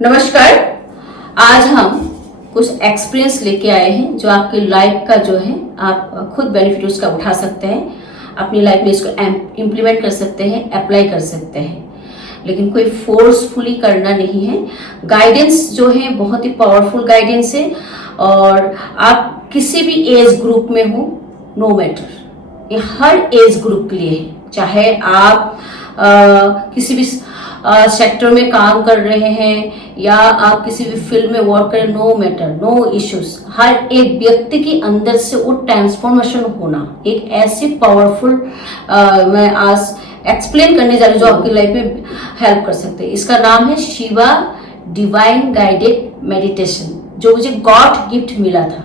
नमस्कार। आज हम कुछ एक्सपीरियंस लेके आए हैं जो आपकी लाइफ का जो है आप खुद बेनिफिट उसका उठा सकते हैं, अपनी लाइफ में इसको इम्प्लीमेंट कर सकते हैं, अप्लाई कर सकते हैं, लेकिन कोई फोर्सफुली करना नहीं है। गाइडेंस जो है बहुत ही पावरफुल गाइडेंस है और आप किसी भी एज ग्रुप में हो, नो मैटर, ये हर एज ग्रुप के लिए है। चाहे आप किसी भी सेक्टर में काम कर रहे हैं या आप किसी भी फील्ड में वर्क करें, नो मैटर, नो इश्यूज। हर एक व्यक्ति के अंदर से वो ट्रांसफॉर्मेशन होना एक ऐसी पावरफुल मैं आज एक्सप्लेन करने जा रही हूँ जो आपकी लाइफ में हेल्प कर सकते हैं। इसका नाम है शिवा डिवाइन गाइडेड मेडिटेशन, जो मुझे गॉड गिफ्ट मिला था।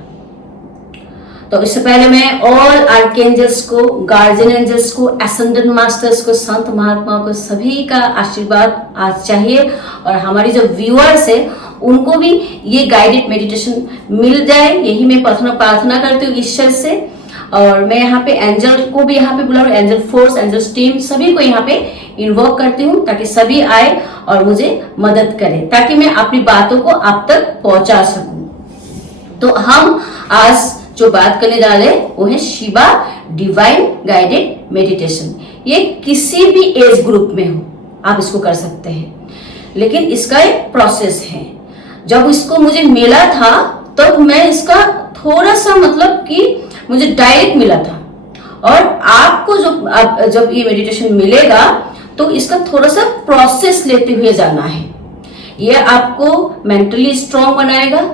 तो इससे पहले मैं ऑल आर्कएंजल्स को, गार्जियन एंजल्स को, एसेंडेंट मास्टर्स को, संत महात्माओं को, सभी का आशीर्वाद आज चाहिए और हमारी जो व्यूअर्स है उनको भी ये गाइडेड मेडिटेशन मिल जाए, यही मैं प्रार्थना करती हूँ ईश्वर से। और मैं यहाँ पे एंजल को भी यहाँ पे बुला रहा हूँ, एंजल फोर्स, एंजल टीम, सभी को यहाँ पे इन्वोक करती हूँ ताकि सभी आए और मुझे मदद करें, ताकि मैं अपनी बातों को आप तक पहुंचा सकूं। तो हम आज जो बात करने जा रहे हैं वो है शिवा डिवाइन गाइडेड मेडिटेशन। ये किसी भी एज ग्रुप में हो आप इसको कर सकते हैं, लेकिन इसका एक प्रोसेस है। जब इसको मुझे मिला था तब मैं इसका थोड़ा सा मतलब कि मुझे डायरेक्ट मिला था, और आपको जब ये मेडिटेशन मिलेगा तो इसका थोड़ा सा प्रोसेस लेते हुए जाना है। ये आपको मेंटली स्ट्रांग बनाएगा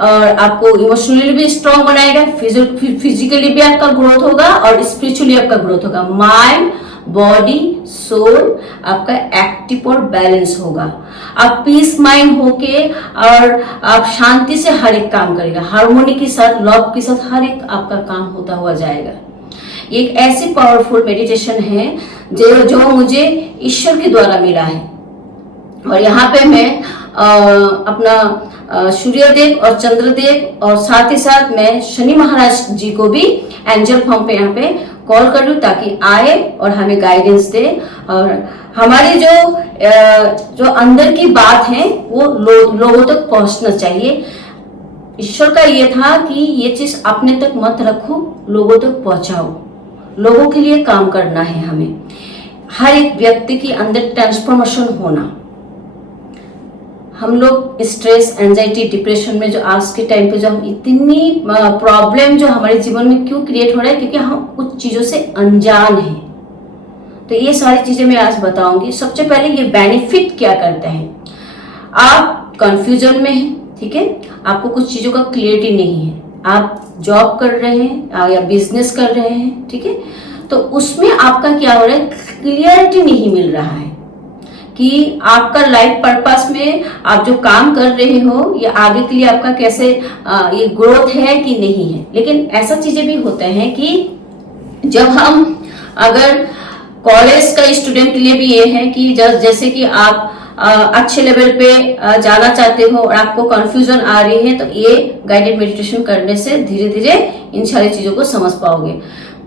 और आपको इमोशनली भी स्ट्रांग बनाएगा, फिजिकली भी आपका ग्रोथ होगा और स्पिरिचुअली आपका ग्रोथ होगा। माइंड, बॉडी, सोल आपका एक्टिव और बैलेंस होगा। आप पीस माइंड होके और आप शांति से हर एक काम करेगा, हार्मोनी के साथ, लव के साथ हर एक आपका काम होता हुआ जाएगा। ये एक ऐसी पावरफुल मेडिटेशन है जो मुझे ईश्वर के द्वारा मिला है। और यहाँ पे मैं अपना सूर्यदेव और चंद्रदेव और साथ ही साथ मैं शनि महाराज जी को भी एंजल फॉर्म पे यहाँ पे कॉल कर लूँ ताकि आए और हमें गाइडेंस दे। और हमारी जो अंदर की बात है वो लोगों तक पहुंचना चाहिए। ईश्वर का ये था कि ये चीज अपने तक मत रखो, लोगों तक पहुंचाओ, लोगों के लिए काम करना है हमें। हर एक व्यक्ति के अंदर ट्रांसफॉर्मेशन होना। हम लोग स्ट्रेस, एंजाइटी, डिप्रेशन में जो आज के टाइम पे जो हम इतनी प्रॉब्लम जो हमारे जीवन में क्यों क्रिएट हो रहा है, क्योंकि हम कुछ चीजों से अनजान हैं। तो ये सारी चीजें मैं आज बताऊंगी। सबसे पहले ये बेनिफिट क्या करते हैं। आप कंफ्यूजन में हैं, ठीक है, आपको कुछ चीजों का क्लियरिटी नहीं है, आप जॉब कर रहे हैं या बिजनेस कर रहे हैं, ठीक है, तो उसमें आपका क्या हो रहा है, क्लियरिटी नहीं मिल रहा है कि आपका लाइफ पर्पस में आप जो काम कर रहे हो ये आगे के लिए आपका कैसे ये ग्रोथ है कि नहीं है। लेकिन ऐसा चीजें भी होते हैं कि जब हम अगर कॉलेज का स्टूडेंट के लिए भी ये है कि जैसे कि आप अच्छे लेवल पे जाना चाहते हो और आपको कंफ्यूजन आ रही है, तो ये गाइडेड मेडिटेशन करने से धीरे धीरे इन सारी चीजों को समझ पाओगे।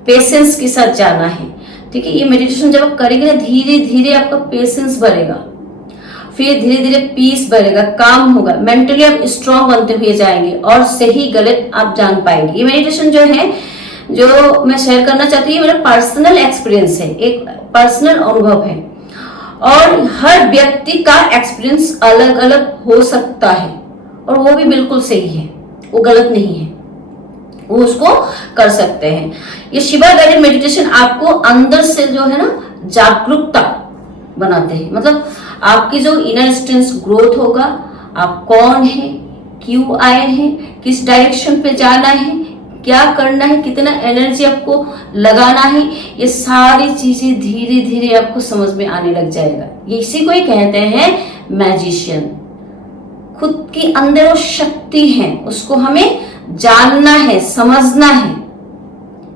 पेशेंस के साथ जाना है, ठीक है। ये मेडिटेशन जब आप करेंगे ना, धीरे धीरे आपका पेशेंस बढ़ेगा, फिर धीरे धीरे पीस बढ़ेगा, काम होगा, मेंटली आप स्ट्रांग बनते हुए जाएंगे और सही गलत आप जान पाएंगे। ये मेडिटेशन जो है, जो मैं शेयर करना चाहती हूँ, मेरा पर्सनल एक्सपीरियंस है, एक पर्सनल अनुभव है और हर व्यक्ति का एक्सपीरियंस अलग अलग हो सकता है और वो भी बिल्कुल सही है, वो गलत नहीं है, वो उसको कर सकते हैं। ये शिवा गाइडेड मेडिटेशन आपको अंदर से जो है ना जागरूकता बनाते हैं, मतलब आपकी जो इनर स्ट्रेंथ ग्रोथ होगा, आप कौन है, क्यों आए हैं, किस डायरेक्शन पे जाना है, क्या करना है, कितना एनर्जी आपको लगाना है, ये सारी चीजें धीरे धीरे आपको समझ में आने लग जाएगा। ये इसी को ही कहते हैं मैजिशियन। खुद की अंदर वो शक्ति है, उसको हमें जानना है, समझना है,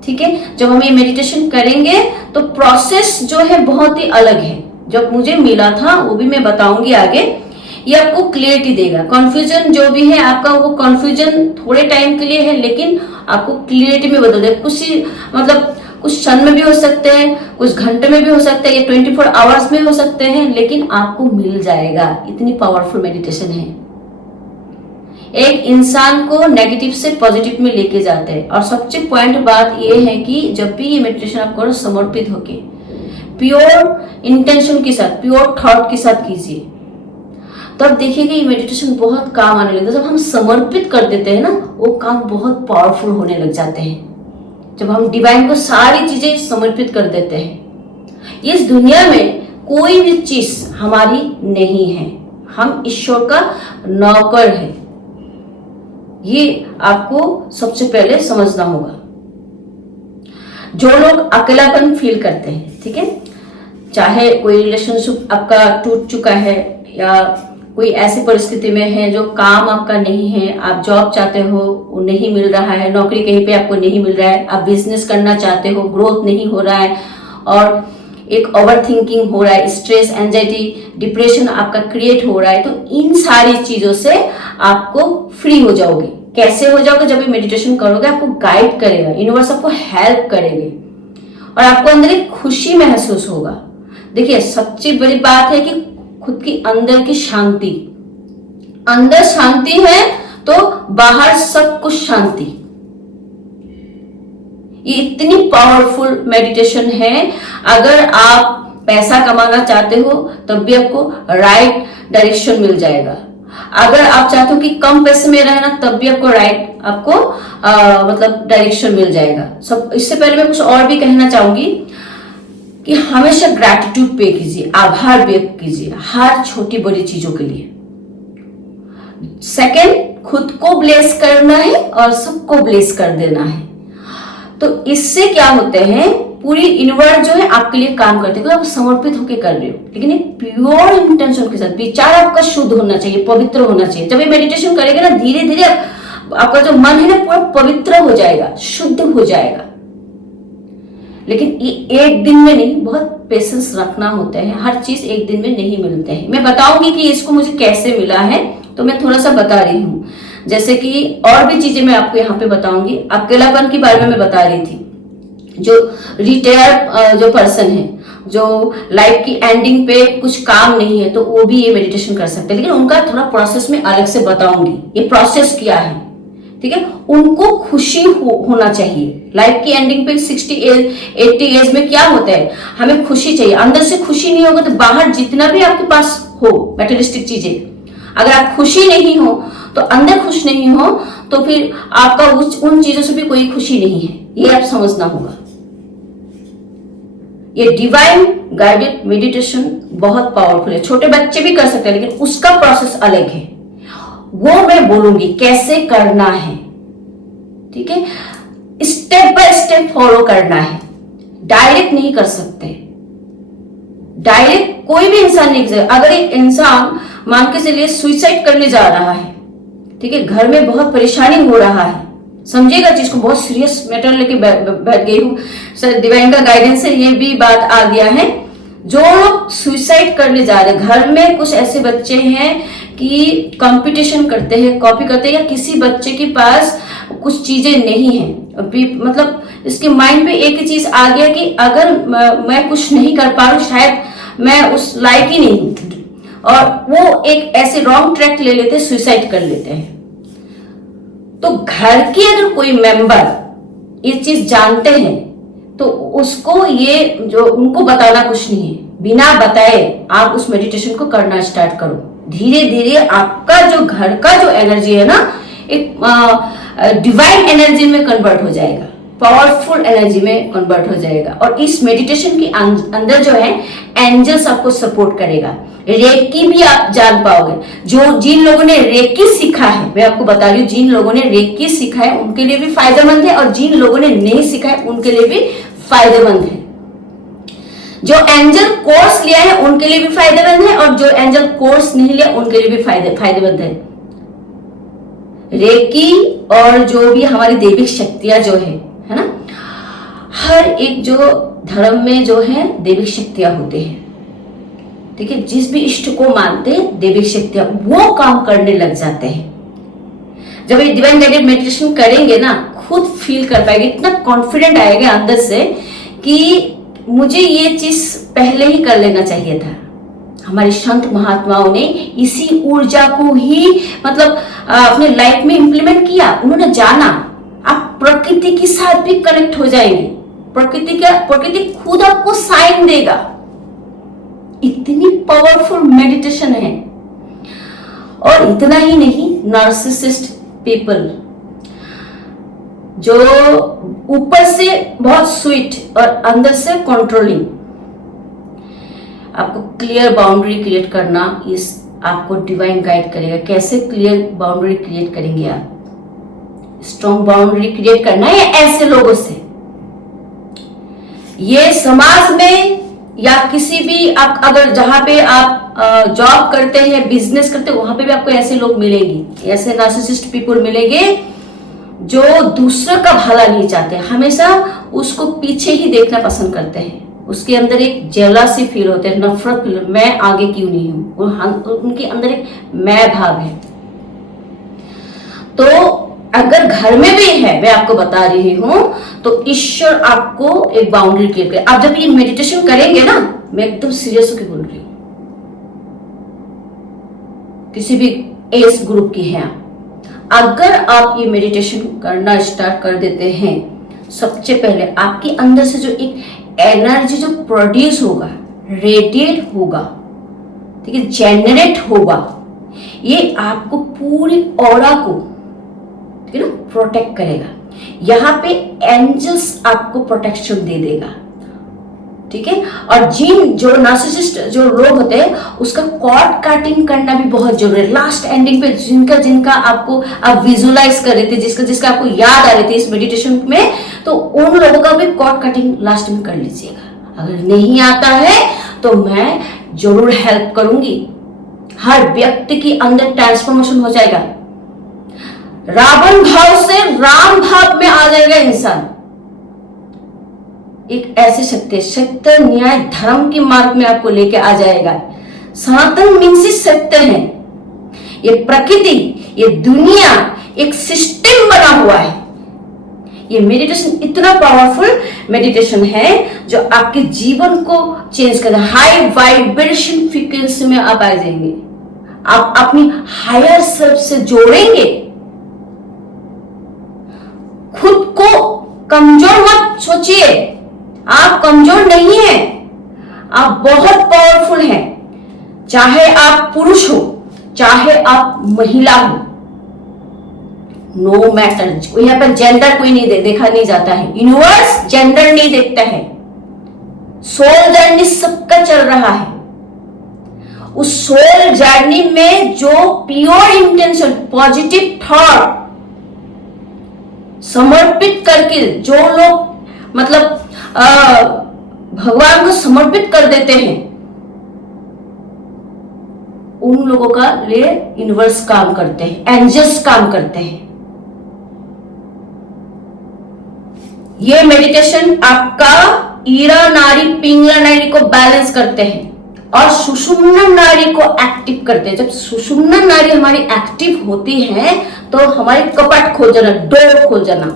ठीक है। जब हम ये मेडिटेशन करेंगे तो प्रोसेस जो है बहुत ही अलग है। जब मुझे मिला था वो भी मैं बताऊंगी आगे, ये आपको क्लियरिटी देगा। कंफ्यूजन जो भी है आपका, वो कंफ्यूजन थोड़े टाइम के लिए है लेकिन आपको क्लियरिटी में बदल देगा। कुछ मतलब कुछ क्षण में भी हो सकते हैं, कुछ घंटे में भी हो सकते हैं, ये 24 आवर्स में हो सकते हैं, लेकिन आपको मिल जाएगा। इतनी पावरफुल मेडिटेशन है। एक इंसान को नेगेटिव से पॉजिटिव में लेके जाते हैं। और सबसे पॉइंट बात ये है कि जब भी ये मेडिटेशन आप करो, समर्पित होके प्योर इंटेंशन के साथ, प्योर थॉट के साथ कीजिए, तब देखिएगा ये मेडिटेशन बहुत काम आने लगता है। जब हम समर्पित कर देते हैं ना, वो काम बहुत पावरफुल होने लग जाते हैं। जब हम डिवाइन को सारी चीजें समर्पित कर देते हैं। इस दुनिया में कोई भी चीज हमारी नहीं है, हम ईश्वर का नौकर है। ये आपको सबसे पहले समझना होगा। जो लोग अकेलापन फील करते हैं, ठीक है, चाहे कोई रिलेशनशिप आपका टूट चुका है या कोई ऐसी परिस्थिति में है जो काम आपका नहीं है, आप जॉब चाहते हो वो नहीं मिल रहा है, नौकरी कहीं पे आपको नहीं मिल रहा है, आप बिजनेस करना चाहते हो, ग्रोथ नहीं हो रहा है, और एक ओवर थिंकिंग हो रहा है, स्ट्रेस, एंजाइटी, डिप्रेशन आपका क्रिएट हो रहा है, तो इन सारी चीजों से आपको फ्री हो जाओगे। कैसे हो जाओगे? जब ये मेडिटेशन करोगे, आपको गाइड करेगा, यूनिवर्स आपको हेल्प करेंगे और आपको अंदर एक खुशी महसूस होगा। देखिए, सबसे बड़ी बात है कि खुद की अंदर की शांति, अंदर शांति है तो बाहर सब कुछ शांति। ये इतनी पावरफुल मेडिटेशन है। अगर आप पैसा कमाना चाहते हो तब भी आपको राइट डायरेक्शन मिल जाएगा। अगर आप चाहते हो कि कम पैसे में रहना, तब भी आपको मतलब डायरेक्शन मिल जाएगा। सब इससे पहले मैं कुछ और भी कहना चाहूंगी कि हमेशा ग्रैटिट्यूड पे कीजिए, आभार व्यक्त कीजिए हर छोटी बड़ी चीजों के लिए। सेकंड, खुद को ब्लेस करना है और सबको ब्लेस कर देना है। तो इससे क्या होते हैं, पूरी यूनिवर्स जो है आपके लिए काम करते हैं। आप समर्पित होकर कर रहे हो, लेकिन एक प्योर इंटेंशन के साथ। विचार आपका शुद्ध होना चाहिए, पवित्र होना चाहिए। जब ये मेडिटेशन करेंगे ना, धीरे धीरे आपका जो मन है ना पूरा पवित्र हो जाएगा, शुद्ध हो जाएगा। लेकिन ये एक दिन में नहीं, बहुत पेशेंस रखना होता है। हर चीज एक दिन में नहीं मिलते हैं। मैं बताऊंगी कि इसको मुझे कैसे मिला है, तो मैं थोड़ा सा बता रही हूँ। जैसे कि और भी चीजें मैं आपको यहाँ पे बताऊंगी। अकेलापन के बारे में मैं बता रही थी। जो रिटायर जो पर्सन है, जो लाइफ की एंडिंग पे कुछ काम नहीं है, तो वो भी ये मेडिटेशन कर सकते हैं। लेकिन उनका थोड़ा प्रोसेस में अलग से बताऊंगी, ये प्रोसेस क्या है, ठीक है। उनको खुशी होना चाहिए। लाइफ की एंडिंग पे 60 एज 80 एज में क्या होता है, हमें खुशी चाहिए। अंदर से खुशी नहीं होगा तो बाहर जितना भी आपके पास हो मैटेरियलिस्टिक चीजें, अगर आप खुशी नहीं हो तो अंदर खुश नहीं हो, तो फिर आपका उन चीजों से भी कोई खुशी नहीं है। ये आप समझना होगा। ये डिवाइन गाइडेड मेडिटेशन बहुत पावरफुल है। छोटे बच्चे भी कर सकते हैं, लेकिन उसका प्रोसेस अलग है। वो मैं बोलूंगी कैसे करना है, ठीक है। स्टेप बाय स्टेप फॉलो करना है। डायरेक्ट नहीं कर सकते। डायरेक्ट कोई भी इंसान नहीं कर सकता। अगर एक इंसान मान के चलिए सुइसाइड करने जा रहा है, ठीक है, घर में बहुत परेशानी हो रहा है, समझिएगा चीज को, बहुत सीरियस मैटर लेके बैठ गई हूँ। सर डिवाइन का गाइडेंस से ये भी बात आ गया है। जो लोग सुइसाइड करने जा रहे हैं, घर में कुछ ऐसे बच्चे हैं कि कंपटीशन करते हैं, कॉपी करते हैं, या किसी बच्चे के पास कुछ चीजें नहीं है, मतलब इसके माइंड में एक ही चीज आ गया कि अगर मैं कुछ नहीं कर पा रहा, शायद मैं उस लायक ही नहीं हूं, और वो एक ऐसे रॉन्ग ट्रैक ले लेते, सुइसाइड कर लेते हैं। तो घर के अगर कोई मेंबर ये चीज जानते हैं तो उसको ये जो उनको बताना कुछ नहीं है, बिना बताए आप उस मेडिटेशन को करना स्टार्ट करो। धीरे धीरे आपका जो घर का जो एनर्जी है ना, एक डिवाइन एनर्जी में कन्वर्ट हो जाएगा, पावरफुल एनर्जी में कन्वर्ट हो जाएगा। और इस मेडिटेशन के अंदर जो है एंजल्स आपको सपोर्ट करेगा। रेकी भी आप जान पाओगे। जिन लोगों ने रेकी सीखा है, मैं आपको बता रही हूँ, जिन लोगों ने रेकी सीखा है उनके लिए भी फायदेमंद है, और जिन लोगों ने नहीं सीखा है उनके लिए भी फायदेमंद है। जो एंजल कोर्स लिया है उनके लिए भी फायदेमंद है, और जो एंजल कोर्स नहीं लिया उनके लिए भी फायदेमंद है। रेकी और जो भी हमारी दैविक शक्तियां जो है ना, हर एक जो धर्म में जो है दैविक शक्तियां होते हैं, ठीक है। जिस भी इष्ट को मानते हैं दैविक शक्तियां वो काम करने लग जाते हैं। जब ये डिवाइन गाइडेड मेडिटेशन करेंगे ना, खुद फील कर पाएंगे, इतना कॉन्फिडेंट आएगा अंदर से कि मुझे ये चीज पहले ही कर लेना चाहिए था। हमारे संत महात्माओं ने इसी ऊर्जा को ही मतलब अपने लाइफ में इंप्लीमेंट किया। उन्होंने जाना आप प्रकृति के साथ भी कनेक्ट हो जाएंगे, प्रकृति खुद आपको साइन देगा। इतनी पावरफुल मेडिटेशन है। और इतना ही नहीं, नार्सिसिस्ट पीपल जो ऊपर से बहुत स्वीट और अंदर से कंट्रोलिंग, आपको क्लियर बाउंड्री क्रिएट करना इस आपको डिवाइन गाइड करेगा। कैसे क्लियर बाउंड्री क्रिएट करेंगे आप? स्ट्रॉन्ग बाउंड्री क्रिएट करना है ऐसे लोगों से। ये समाज में या किसी भी आप अगर जहां पे आप जॉब करते हैं, बिजनेस करते हैं, वहां पे भी आपको ऐसे लोग मिलेंगे, ऐसे नार्सिसिस्ट पीपल मिलेंगे जो दूसरे का भला नहीं चाहते, हमेशा उसको पीछे ही देखना पसंद करते हैं। उसके अंदर एक जेलसी फील होते हैं, नफरत फील, मैं आगे क्यों नहीं हूं, उनके अंदर एक मैं भाव है। तो अगर घर में भी है, मैं आपको बता रही हूं, तो ईश्वर आपको एक बाउंड्री क्रिएट करे। आप जब ये मेडिटेशन करेंगे ना, मैं एकदम सीरियस होकर बोल रही हूं, किसी भी एज ग्रुप की है, अगर आप ये मेडिटेशन करना स्टार्ट कर देते हैं, सबसे पहले आपके अंदर से जो एक एनर्जी जो प्रोड्यूस होगा, रेडिएट होगा, ठीक है, जेनरेट होगा, ये आपको पूरी ऑरा को, ठीक है ना, प्रोटेक्ट करेगा। यहाँ पे एंजल्स आपको प्रोटेक्शन दे देगा, ठीक है। और जिन जो नार्सिसिस्ट जो लोग होते हैं, उसका कॉर्ड कटिंग करना भी बहुत जरूरी है। लास्ट एंडिंग पे जिनका आपको आप विजुलाइज कर रहे थे, जिसका आपको याद आ रही थी इस मेडिटेशन में, तो उन लोगों का भी कॉर्ड कटिंग लास्ट में कर लीजिएगा। अगर नहीं आता है तो मैं जरूर हेल्प करूंगी। हर व्यक्ति के अंदर ट्रांसफॉर्मेशन हो जाएगा। रावण भाव से राम भाव में आ जाएगा इंसान। एक ऐसी शक्ति, सत्य, न्याय, धर्म के मार्ग में आपको लेके आ जाएगा। सनातन मीन्स सत्य है। ये प्रकृति, ये दुनिया एक सिस्टम बना हुआ है। ये मेडिटेशन इतना पावरफुल मेडिटेशन है जो आपके जीवन को चेंज कर, हाई वाइब्रेशन फ्रीक्वेंसी में आप आ जाएंगे। आप अपनी हायर सेल्फ से जोड़ेंगे। खुद को कमजोर मत सोचिए, आप कमजोर नहीं हैं, आप बहुत पावरफुल हैं। चाहे आप पुरुष हो, चाहे आप महिला हो, नो मैटर। यहाँ पर जेंडर कोई नहीं देखा नहीं जाता है। यूनिवर्स जेंडर नहीं देखता है। सोल जर्नी सबका चल रहा है। उस सोल जर्नी में जो प्योर इंटेंशन, पॉजिटिव थॉट समर्पित करके जो लोग मतलब भगवान को समर्पित कर देते हैं, उन लोगों का लिए यूनिवर्स काम करते हैं, एंजल्स काम करते हैं। ये मेडिटेशन आपका ईरा नाड़ी, पिंगला नाड़ी को बैलेंस करते हैं और सुषुम्ना नाड़ी को एक्टिव करते हैं। जब सुषुम्ना नाड़ी हमारी एक्टिव होती है तो हमारी कपट खोल जाना, डोर खोल जाना।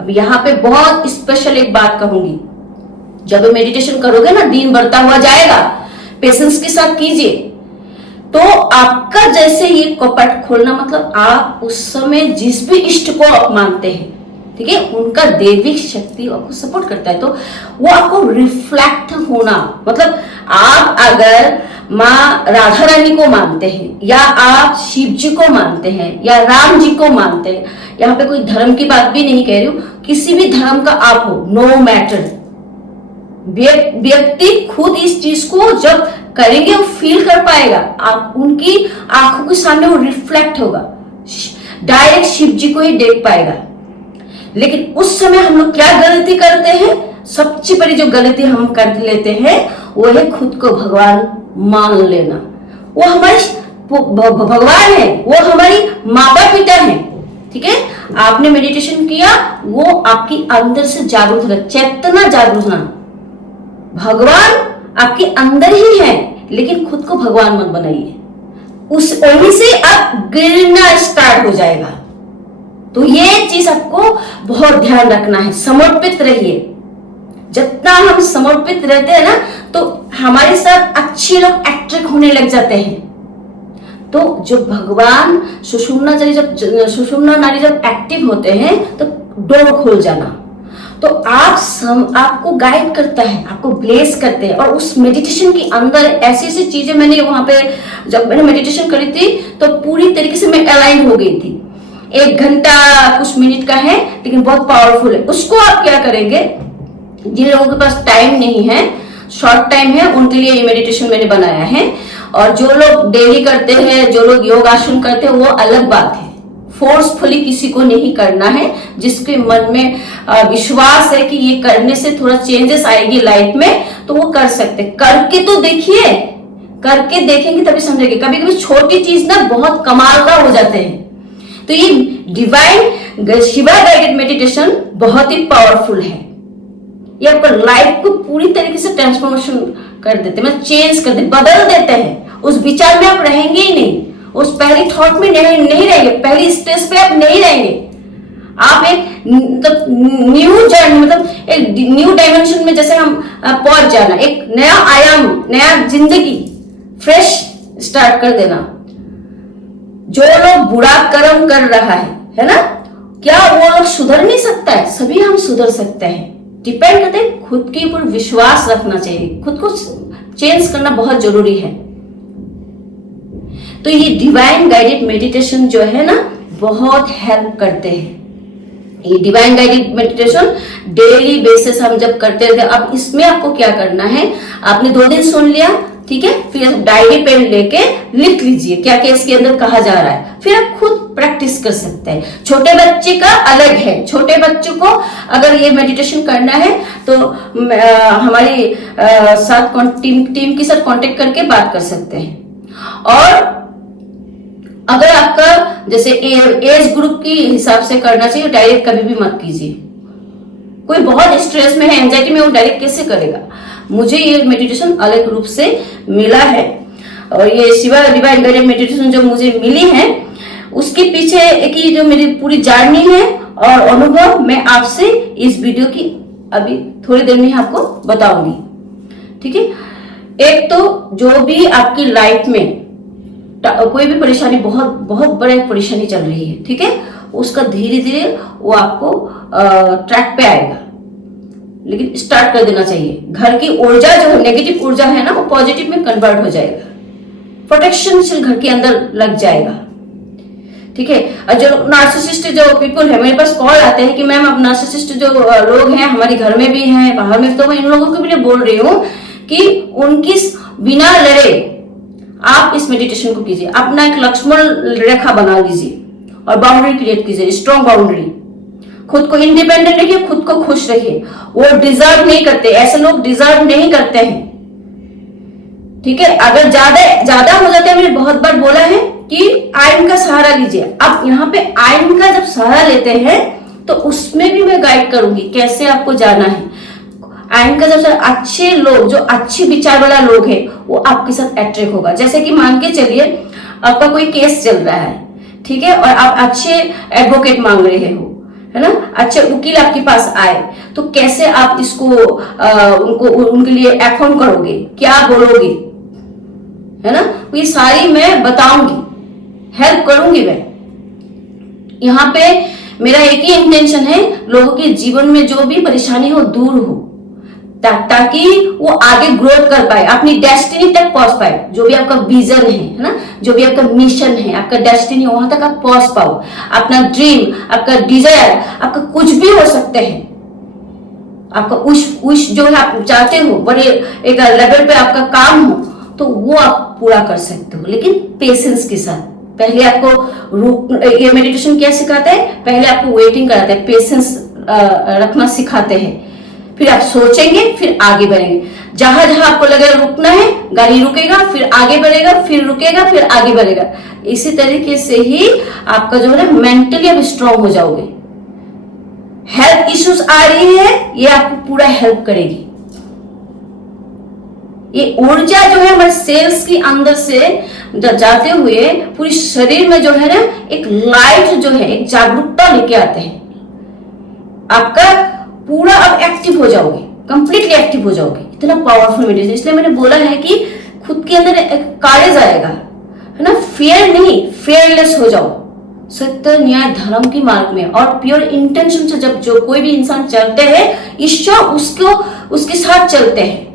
अब यहाँ पे बहुत स्पेशल एक बात कहूंगी, जब मेडिटेशन करोगे ना, दिन बढ़ता हुआ जाएगा, पेशेंस के साथ कीजिए, तो आपका जैसे ये कपट खोलना मतलब आप उस समय जिस भी इष्ट को आप मानते हैं, ठीक है, उनका दैविक शक्ति आपको सपोर्ट करता है, तो वो आपको रिफ्लेक्ट होना, मतलब आप अगर माँ राधा रानी को मानते हैं, या आप शिव जी को मानते हैं, या राम जी को मानते हैं, यहाँ पे कोई धर्म की बात भी नहीं कह रही हूँ, किसी भी धर्म का आप हो, नो मैटर, व्यक्ति खुद इस चीज को जब करेंगे वो फील कर पाएगा। आप उनकी आंखों के सामने वो रिफ्लेक्ट होगा, डायरेक्ट शिव जी को ही देख पाएगा। लेकिन उस समय हम लोग क्या गलती करते हैं? सबसे बड़ी जो गलती हम कर लेते हैं वो है खुद को भगवान मान लेना। वो हमारे भगवान है, वो हमारी माता पिता है, ठीक है। आपने मेडिटेशन किया, वो आपकी अंदर से जागरूक होना, चेतना जागरूक होना। भगवान आपके अंदर ही है, लेकिन खुद को भगवान मत बनाइए। उस वहीं से आप गिरना स्टार्ट हो जाएगा। तो ये चीज आपको बहुत ध्यान रखना है। समर्पित रहिए। जितना हम समर्पित रहते हैं ना, तो हमारे साथ अच्छे लोग अट्रैक्ट होने लग जाते हैं। तो जो भगवान सुषुम्ना नाड़ी जब एक्टिव होते हैं तो डोर खोल जाना, तो आपको गाइड करता है, आपको ब्लेस करते हैं। और उस मेडिटेशन के अंदर ऐसी ऐसी चीजें, मैंने वहां पे जब मैंने मेडिटेशन करी थी तो पूरी तरीके से मैं अलाइन हो गई थी। 1 घंटा कुछ मिनट का है लेकिन बहुत पावरफुल है। उसको आप क्या करेंगे, जिन लोगों के पास टाइम नहीं है, शॉर्ट टाइम है, उनके लिए ये मेडिटेशन मैंने बनाया है। और जो लोग डेली करते हैं, जो लोग योग आसन करते हैं, वो अलग बात है। फोर्सफुली किसी को नहीं करना है। जिसके मन में विश्वास है कि ये करने से थोड़ा चेंजेस आएगी लाइफ में, तो वो कर सकते। करके तो देखिए, करके देखेंगे तभी समझेंगे। कभी कभी छोटी चीज ना बहुत कमाल का हो जाते हैं। तो ये डिवाइन शिवा गाइडेड मेडिटेशन बहुत ही पावरफुल है। ये आपका लाइफ को पूरी तरीके से ट्रांसफॉर्मेशन कर देते हैं, मतलब चेंज कर देते, बदल देते हैं। उस विचार में आप रहेंगे ही नहीं, उस पहली थॉट में नहीं रहेंगे, पहली स्टेज पे आप नहीं रहेंगे। आप एक मतलब न्यू जर्नी, मतलब एक न्यू डायमेंशन में जैसे हम पहुंच जाना, एक नया आयाम, नया जिंदगी फ्रेश स्टार्ट कर देना। जो लोग बुरा कर्म कर रहा है ना, क्या वो लोग सुधर नहीं सकता है? सभी हम सुधर सकते हैं। डिपेंड करते हैं, खुद के ऊपर विश्वास रखना चाहिए, खुद को चेंज करना बहुत जरूरी है। तो ये डिवाइन गाइडेड मेडिटेशन जो है ना, बहुत हेल्प करते हैं। ये divine guided meditation daily basis हम जब करते रहते हैं। अब इसमें आपको क्या करना है, आपने 2 दिन सुन लिया, ठीक है, फिर डायरी पेन लेके लिख लीजिए क्या क्या इसके अंदर कहा जा रहा है। फिर आप खुद प्रैक्टिस कर सकते हैं। छोटे बच्चे का अलग है, छोटे बच्चों को अगर ये मेडिटेशन करना है तो हमारी साथ टीम के साथ कांटेक्ट करके बात कर सकते हैं। और अगर आपका जैसे एज ग्रुप के हिसाब से करना चाहिए, डायरेक्ट कभी भी मत कीजिए। कोई बहुत स्ट्रेस में है, एंजाइटी में, वो डायरेक्ट कैसे करेगा? मुझे ये मेडिटेशन अलग रूप से मिला है, और ये शिवा डिवाइन गाइडेड मेडिटेशन जो मुझे मिली है, उसके पीछे की जो मेरी पूरी जर्नी है और अनुभव मैं आपसे इस वीडियो की अभी थोड़ी देर में आपको बताऊंगी, ठीक है। एक तो जो भी आपकी लाइफ में कोई भी परेशानी, बहुत बहुत बड़ी परेशानी चल रही है, ठीक है, उसका धीरे धीरे वो आपको ट्रैक पे आएगा, लेकिन स्टार्ट कर देना चाहिए। घर की ऊर्जा जो है, नेगेटिव ऊर्जा है ना, वो पॉजिटिव में कन्वर्ट हो जाएगा, प्रोटेक्शन से घर के अंदर लग जाएगा, ठीक है। और जो नार्सिसिस्ट जो पीपल है, मेरे पास कॉल आते हैं कि मैम अब नार्सिसिस्ट जो लोग हैं हमारे घर में भी हैं, बाहर में, तो मैं इन लोगों के लिए बोल रही हूँ कि उनकी बिना लड़े आप इस मेडिटेशन को कीजिए। अपना एक लक्ष्मण रेखा बना लीजिए और बाउंड्री क्रिएट कीजिए, स्ट्रॉन्ग बाउंड्री। खुद को इंडिपेंडेंट रखिए, खुद को खुश रखिए। वो डिजर्व नहीं करते, ऐसे लोग डिजर्व नहीं करते हैं, ठीक है। अगर ज्यादा हो जाते हैं, मैंने बहुत बार बोला है कि आइन का सहारा लीजिए। अब यहाँ पे आइन का जब सहारा लेते हैं तो उसमें भी मैं गाइड करूंगी कैसे आपको जाना है। आइन का जब अच्छे लोग, जो अच्छी विचार वाला लोग है, वो आपके साथ अट्रैक्ट होगा। जैसे कि मान के चलिए आपका कोई केस चल रहा है, ठीक है, और आप अच्छे एडवोकेट मांग रहे हो, है ना, अच्छे वकील आपके पास आए, तो कैसे आप इसको उनके लिए एक्ट करोगे, क्या बोलोगे, है ना, ये सारी मैं बताऊंगी, हेल्प करूंगी मैं। यहाँ पे मेरा एक ही इंटेंशन है, लोगों के जीवन में जो भी परेशानी हो दूर हो, ताकि वो आगे ग्रोथ कर पाए, अपनी डेस्टिनी तक पहुंच पाए। जो भी आपका विजन है ना, जो भी आपका मिशन है, आपका डेस्टिनी, वहां तक आप पहुंच पाओ। अपना ड्रीम, आपका डिजायर, आपका कुछ भी हो सकते हैं, आपका उश जो है आप चाहते हो, बड़े एक लेवल पे आपका काम हो, तो वो आप पूरा कर सकते हो, लेकिन पेशेंस के साथ। पहले आपको ये मेडिटेशन क्या सिखाता है, पहले आपको वेटिंग कराता है, पेशेंस रखना सिखाते हैं। फिर आप सोचेंगे, फिर आगे बढ़ेंगे। जहां जहां आपको लगे रुकना है, गाड़ी रुकेगा, फिर आगे बढ़ेगा, फिर रुकेगा, फिर आगे बढ़ेगा। इसी तरीके से ही आपका जो है मेंटली आप स्ट्रांग हो जाओगे। हेल्थ इश्यूज आ रही है, ये आपको पूरा हेल्प करेगी। ये ऊर्जा जो है हमारे सेल्स के अंदर से जाते हुए पूरी शरीर में जो है ना, एक लाइट जो है, एक जागरूकता लेके आते हैं। आपका पूरा अब एक्टिव हो जाओगे, कंप्लीटली एक्टिव हो जाओगे। इतना पावरफुल मेडिटेशन, इसलिए मैंने बोला है कि खुद के अंदर एक करेज आएगा, है ना, फियर नहीं, फियरलेस हो जाओ सत्य न्याय धर्म की मार्ग में। और प्योर इंटेंशन से जब जो कोई भी इंसान चलते हैं, ईश्वर उसको उसके साथ चलते हैं।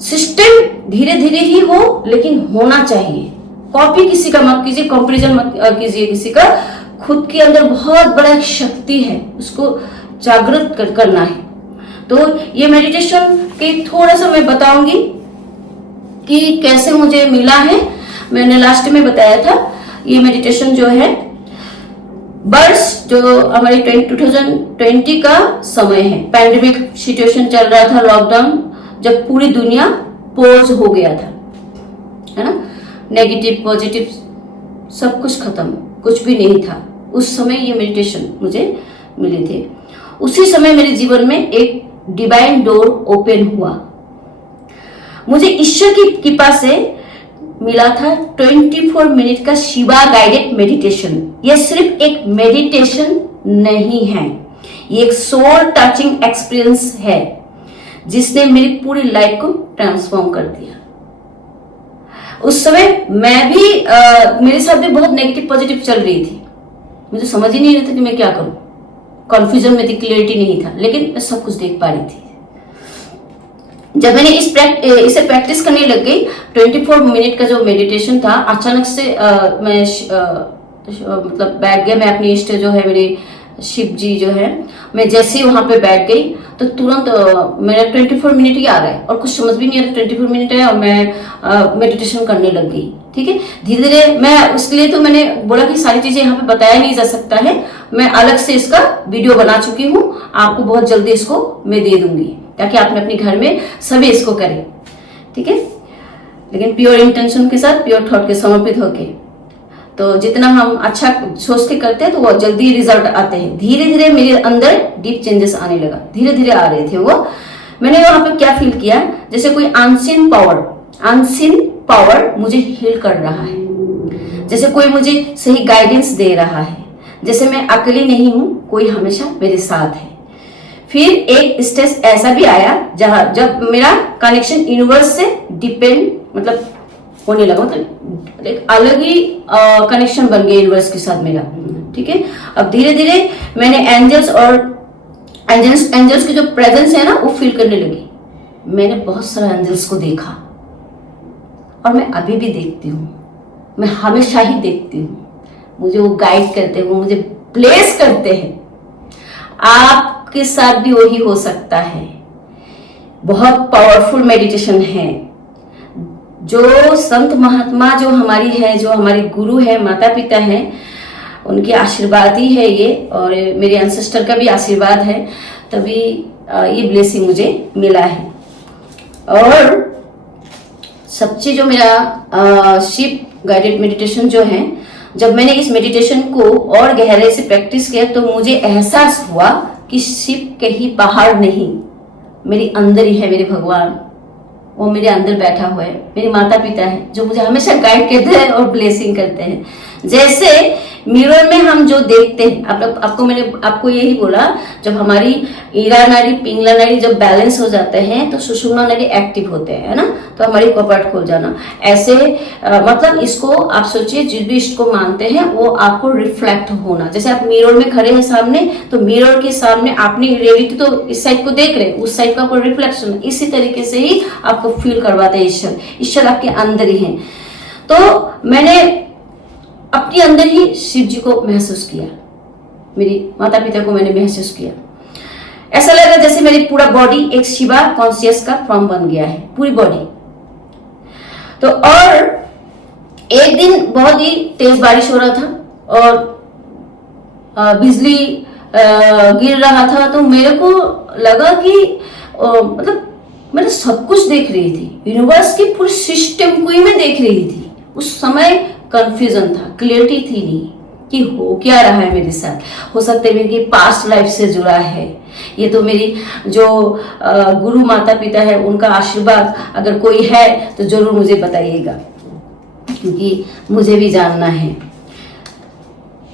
सिस्टम धीरे धीरे ही हो, लेकिन होना चाहिए। कॉपी किसी का मत कीजिए, कंपैरिजन मत कीजिए किसी का। खुद के अंदर बहुत बड़ा एक शक्ति है, उसको जागृत करना है। तो ये मेडिटेशन के थोड़ा सा मैं बताऊंगी कि कैसे मुझे मिला है। मैंने लास्ट में बताया था ये मेडिटेशन जो है वर्ष जो हमारे 2020 का समय है, पैंडेमिक सिचुएशन चल रहा था, लॉकडाउन, जब पूरी दुनिया पॉज हो गया था, है ना, नेगेटिव पॉजिटिव सब कुछ खत्म, कुछ भी नहीं था। उस समय ये मेडिटेशन मुझे मिली थी। उसी समय मेरे जीवन में एक डिवाइन डोर ओपन हुआ। मुझे ईश्वर की कृपा से मिला था 24 मिनट का शिवा गाइडेड मेडिटेशन। यह सिर्फ एक मेडिटेशन नहीं है, ये एक सोल टचिंग एक्सपीरियंस है जिसने मेरी पूरी लाइफ को ट्रांसफॉर्म कर दिया। उस समय मैं भी मेरे साथ भी बहुत नेगेटिव पॉजिटिव चल रही थी, मुझे समझ ही नहीं रहा था कि मैं क्या करूं, कंफ्यूजन में थी, क्लियरिटी नहीं था, लेकिन मैं सब कुछ देख पा रही थी। जब मैंने इसे प्रैक्टिस करने लग गई, 24 मिनट का जो मेडिटेशन था, अचानक से मैं मतलब बैठ गया। मैं अपनी इष्ट जो है मेरे शिव जी जो है, मैं जैसे ही वहां पे बैठ गई तो तुरंत मेरा 24 मिनट ही आ रहा है और कुछ समझ भी नहीं आ रहा। 24 मिनट है और मैं मेडिटेशन करने लग गई। ठीक है, धीरे धीरे मैं उसके लिए तो मैंने बोला कि सारी चीजें यहाँ पे बताया नहीं जा सकता है, मैं अलग से इसका वीडियो बना चुकी हूँ, आपको बहुत जल्दी इसको मैं दे दूंगी ताकि आप अपने घर में सभी इसको करें। ठीक है, लेकिन प्योर इंटेंशन के साथ, प्योर थॉट के समर्पित होके, तो जितना हम अच्छा सोच के करते हैं तो वो जल्दी रिजल्ट आते हैं। धीरे धीरे मेरे अंदर डीप चेंजेस आने लगा, धीरे धीरे आ रहे थे वो। मैंने वहां पे क्या फील किया, जैसे कोई अनसीन पावर मुझे हील कर रहा है, जैसे कोई मुझे सही गाइडेंस दे रहा है, जैसे मैं अकेली नहीं हूं, कोई हमेशा मेरे साथ है। फिर एक स्टेज ऐसा भी आया जब मेरा कनेक्शन यूनिवर्स से डिपेंड मतलब होने लगा, मतलब एक अलग ही कनेक्शन बन गया यूनिवर्स के साथ मेरा। ठीक है, अब धीरे धीरे मैंने एंजल्स की जो प्रेजेंस है ना वो फील करने लगी। मैंने बहुत सारे एंजल्स को देखा और मैं अभी भी देखती हूँ, मैं हमेशा ही देखती हूँ। मुझे वो गाइड करते हैं, वो मुझे ब्लेस करते हैं। आपके साथ भी वही हो सकता है। बहुत पावरफुल मेडिटेशन है। जो संत महात्मा जो हमारी है, जो हमारे गुरु है, माता पिता हैं, उनके आशीर्वाद ही है ये, और मेरे एंसेस्टर का भी आशीर्वाद है, तभी ये ब्लेसिंग मुझे मिला है। और सबसे जो मेरा शिव गाइडेड मेडिटेशन जो है, जब मैंने इस मेडिटेशन को और गहरे से प्रैक्टिस किया तो मुझे एहसास हुआ कि शिव कहीं बाहर नहीं, मेरे अंदर ही है। मेरे भगवान वो मेरे अंदर बैठा हुआ है, मेरे माता पिता है जो मुझे हमेशा गाइड करते हैं और ब्लेसिंग करते हैं। जैसे मिरर में हम जो देखते हैं, मैंने आपको यही बोला, जब हमारी ईरा नाड़ी पिंगला नाड़ी जब बैलेंस हो जाते हैं तो सुषुम्ना नाड़ी एक्टिव होते हैं, है ना, तो हमारी कपाट खोल जाना। ऐसे मतलब इसको आप सोचिए, जिस भी इसको मानते हैं वो आपको रिफ्लेक्ट होना। जैसे आप मिरर में खड़े हैं सामने, तो मिरर के सामने आपने रियलिटी तो इस साइड को देख रहे हैं, उस साइड का कोई रिफ्लेक्शन, इसी तरीके से ही आपको फील करवाते हैं ईश्वर आपके अंदर ही है। तो मैंने अपने अंदर ही शिव जी को महसूस किया, मेरी माता पिता को मैंने महसूस किया। ऐसा लगा जैसे मेरी पूरा बॉडी एक शिवा कॉन्शियस का फॉर्म बन गया है, पूरी बॉडी। तो और एक दिन बहुत ही तेज बारिश हो रहा था और बिजली गिर रहा था, तो मेरे को लगा कि मतलब मैं सब कुछ देख रही थी, यूनिवर्स की पूरी सिस्टम को ही मैं देख रही थी। उस समय कंफ्यूजन था, क्लियरिटी थी नहीं कि हो क्या रहा है मेरे साथ। हो सकता है मेरी पास्ट लाइफ से जुड़ा है, ये तो मेरी जो गुरु माता पिता है उनका आशीर्वाद अगर कोई है तो जरूर मुझे बताइएगा, क्योंकि मुझे भी जानना है।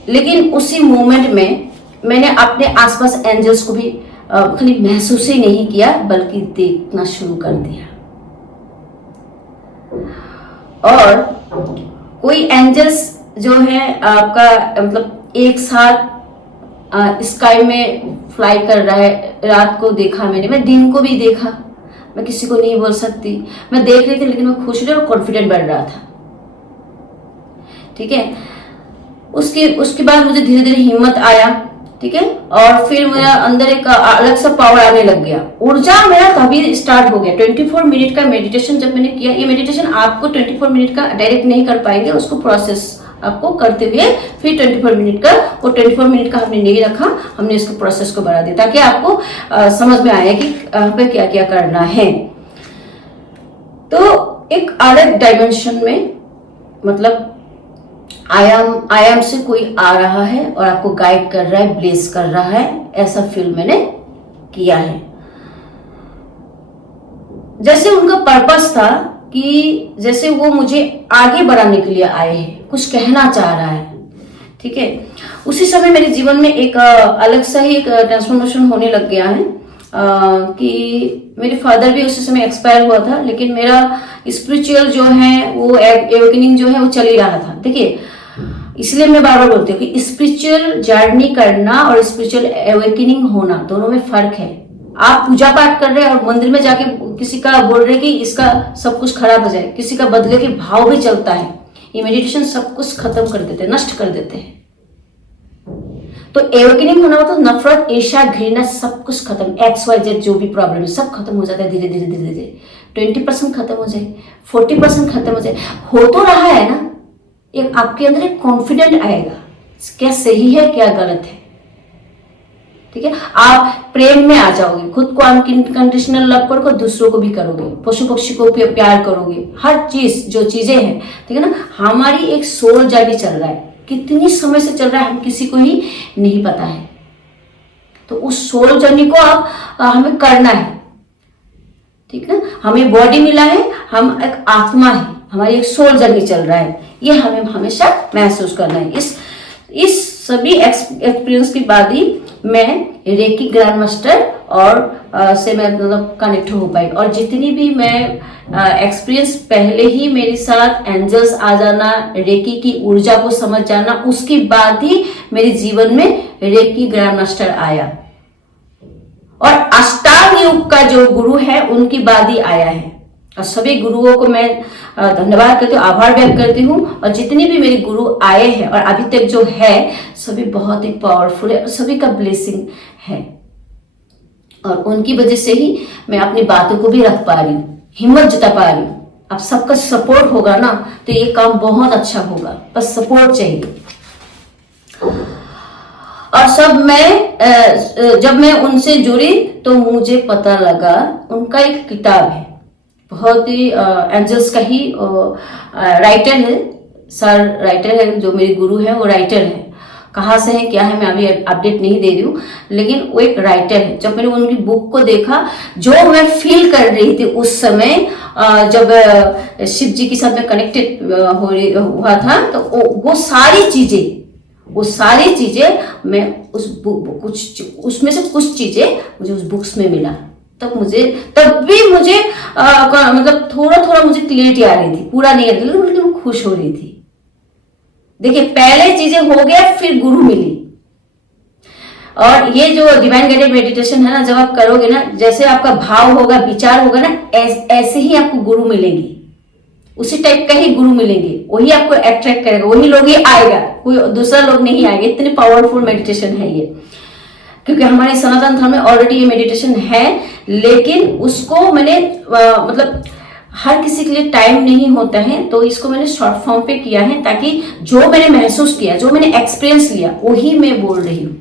लेकिन उसी मोमेंट में मैंने अपने आसपास एंजल्स को भी खाली महसूस ही नहीं किया बल्कि देखना शुरू कर दिया। और कोई एंजल्स जो है आपका मतलब एक साथ स्काई में फ्लाई कर रहा है। रात को देखा मैंने, मैं दिन को भी देखा, मैं किसी को नहीं बोल सकती, मैं देख रही थी लेकिन मैं खुश और कॉन्फिडेंट बढ़ रहा था। ठीक है, उसके बाद मुझे धीरे धीरे हिम्मत आया। ठीक है, और फिर मेरा अंदर एक अलग सा पावर आने लग गया, ऊर्जा मेरा तभी स्टार्ट हो गया। 24 मिनट का मेडिटेशन जब मैंने किया, ये मेडिटेशन आपको 24 मिनट का डायरेक्ट नहीं कर पाएंगे, उसको प्रोसेस आपको करते हुए फिर 24 मिनट का, वो 24 मिनट का हमने नहीं रखा, हमने इसको प्रोसेस को बढ़ा दिया ताकि आपको समझ में आए कि हमें क्या क्या करना है। तो एक अलग डायमेंशन में मतलब आयाम से कोई आ रहा है और आपको गाइड कर रहा है, ब्लेस कर रहा है, ऐसा फील मैंने किया है। जैसे उनका पर्पस था कि जैसे वो मुझे आगे बढ़ाने के लिए आए हैं, कुछ कहना चाह रहा है। ठीक है, उसी समय मेरे जीवन में एक अलग सा ही एक ट्रांसफॉर्मेशन होने लग गया है कि मेरे फादर भी उसी समय एक्सपायर हुआ था, लेकिन मेरा स्पिरिचुअल जो है वो एवेकनिंग जो है वो चल ही रहा था। देखिए, इसलिए मैं बार बार बोलती हूँ कि स्पिरिचुअल जर्नी करना और स्पिरिचुअल एवेकनिंग होना दोनों में फर्क है। आप पूजा पाठ कर रहे हैं और मंदिर में जाके किसी का बोल रहे कि इसका सब कुछ खराब हो जाए, किसी का बदले के भाव भी चलता है। ये मेडिटेशन सब कुछ खत्म कर देते हैं, नष्ट कर देते हैं। तो एवेकनिंग होना मतलब नफरत, ईर्ष्या, घृणा सब कुछ खत्म, XYZ जो भी प्रॉब्लम है सब खत्म हो जाता है धीरे धीरे धीरे धीरे। 20% खत्म हो जाए, 40% खत्म हो जाए, हो तो रहा है ना। एक आपके अंदर एक कॉन्फिडेंट आएगा, क्या सही है क्या गलत है। ठीक है, आप प्रेम में आ जाओगे, खुद को अनकंडीशनल लव करोगे, दूसरों को भी करोगे, पशु पक्षी को भी प्यार करोगे, हर चीज जो चीजें हैं। ठीक है ना, हमारी एक सोल जर्नी चल रहा है, कितनी समय से चल रहा है हम किसी को ही नहीं पता है। तो उस सोल जर्नी को आप हमें करना है। ठीक है, हमें बॉडी मिला है, हम एक आत्मा है, हमारी एक सोल जर्नी चल रहा है, ये हमें हमेशा महसूस करना है। इस सभी एक्सपीरियंस के बाद ही मैं रेकी ग्रैंड मास्टर और से मैं मतलब कनेक्ट हो पाई। और जितनी भी मैं एक्सपीरियंस पहले ही मेरे साथ एंजल्स आ जाना, रेकी की ऊर्जा को समझ जाना, उसके बाद ही मेरे जीवन में रेकी ग्रैंड मास्टर आया। और अष्टांग योग का जो गुरु है उनकी बाद ही आया है। और सभी गुरुओं को मैं धन्यवाद करती हूँ, आभार व्यक्त करती हूँ। और जितने भी मेरे गुरु आए हैं और अभी तक जो है सभी बहुत ही पावरफुल है और सभी का ब्लेसिंग है। और उनकी वजह से ही मैं अपनी बातों को भी रख पा रही हूँ, हिम्मत जुटा पा रही हूँ। अब सबका सपोर्ट होगा ना तो ये काम बहुत अच्छा होगा, बस सपोर्ट चाहिए। और जब मैं उनसे जुड़ी तो मुझे पता लगा उनका एक किताब है, बहुत ही एंजल्स का ही राइटर है, सर राइटर है, जो मेरे गुरु है वो राइटर है। कहाँ से है क्या है मैं अभी अपडेट नहीं दे रही हूँ, लेकिन वो एक राइटर है। जब मैंने उनकी बुक को देखा, जो मैं फील कर रही थी उस समय जब शिव जी के साथ में कनेक्टेड हुआ था, तो वो सारी चीजें मैं उसमें से कुछ चीजें मुझे उस बुक्स में मिला। तब भी मुझे मतलब थोड़ा थोड़ा मुझे क्लियरिटी आ रही थी, पूरा नहीं आ रही थी, लेकिन मैं खुश हो रही थी। देखिए, पहले चीजें हो गया, फिर गुरु मिली। और ये जो डिवाइन गाइडेड मेडिटेशन है ना, जब आप करोगे ना, जैसे आपका भाव होगा, विचार होगा ना, ऐसे ही आपको गुरु मिलेंगी, उसी टाइप का ही गुरु मिलेंगे, वही आपको अट्रैक्ट करेगा, वही लोग ही आएगा, कोई दूसरा लोग नहीं आएगा। इतनी पावरफुल मेडिटेशन है ये, क्योंकि हमारे सनातन धर्म में ऑलरेडी ये मेडिटेशन है, लेकिन उसको मैंने मतलब हर किसी के लिए टाइम नहीं होता है, तो इसको मैंने शॉर्ट फॉर्म पे किया है, ताकि जो मैंने महसूस किया, जो मैंने एक्सपीरियंस लिया, वही मैं बोल रही हूँ।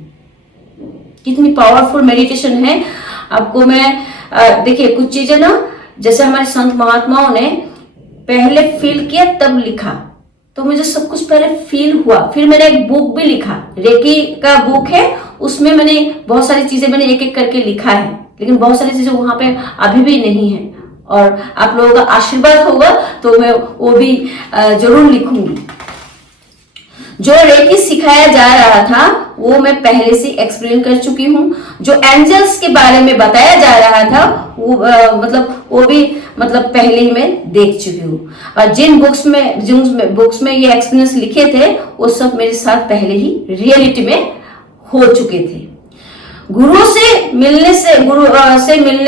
कितनी पावरफुल मेडिटेशन है आपको मैं देखिए, कुछ चीजें ना, जैसे हमारे संत महात्माओं ने पहले फील किया तब लिखा, तो मुझे सब कुछ पहले फील हुआ, फिर मैंने एक बुक भी लिखा, रेकी का बुक है, उसमें मैंने बहुत सारी चीजें मैंने एक एक करके लिखा है, लेकिन बहुत सारी चीजें वहां पे अभी भी नहीं है। और आप लोगों का आशीर्वाद होगा तो मैं वो भी जरूर लिखूंगी। जो रेकी सिखाया जा रहा था वो मैं पहले से एक्सप्लेन कर चुकी हूँ। जो एंजल्स के बारे में बताया जा रहा था वो वो भी पहले ही मैं देख चुकी हूँ। और जिन बुक्स में ये एक्सपीरियंस लिखे थे वो सब मेरे साथ पहले ही रियलिटी में हो चुके थे। गुरु से मिलने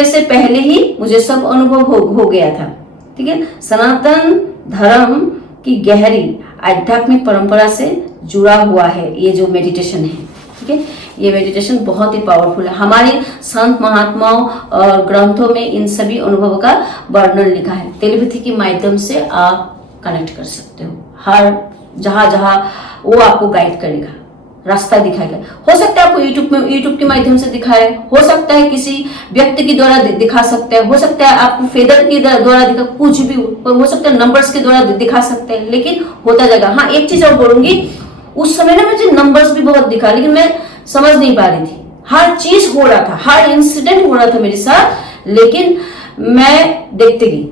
से पहले ही मुझे सब अनुभव हो गया था। ठीक है, सनातन धर्म की गहरी आध्यात्मिक परंपरा से जुड़ा हुआ है ये जो मेडिटेशन है। ठीक है, ये मेडिटेशन बहुत ही पावरफुल है। हमारे संत महात्माओं ग्रंथों में इन सभी अनुभवों का वर्णन लिखा है। टेलीपैथी के माध्यम से आप कनेक्ट कर सकते हो। हर जहां वो आपको गाइड करेगा, रास्ता दिखाएगा। हो सकता है आपको यूट्यूब के माध्यम से दिखाए, हो सकता है किसी व्यक्ति के द्वारा दिखा सकता है, हो सकता है आपको फेदर के द्वारा दिखा, कुछ भी हो सकता है, नंबर्स के द्वारा दिखा सकते हैं, लेकिन होता जाएगा। हाँ, एक चीज और बोलूंगी, उस समय ना मुझे नंबर्स भी बहुत दिखा, लेकिन मैं समझ नहीं पा रही थी। हर चीज हो रहा था, हर इंसिडेंट हो रहा था मेरे साथ, लेकिन मैं देखते गई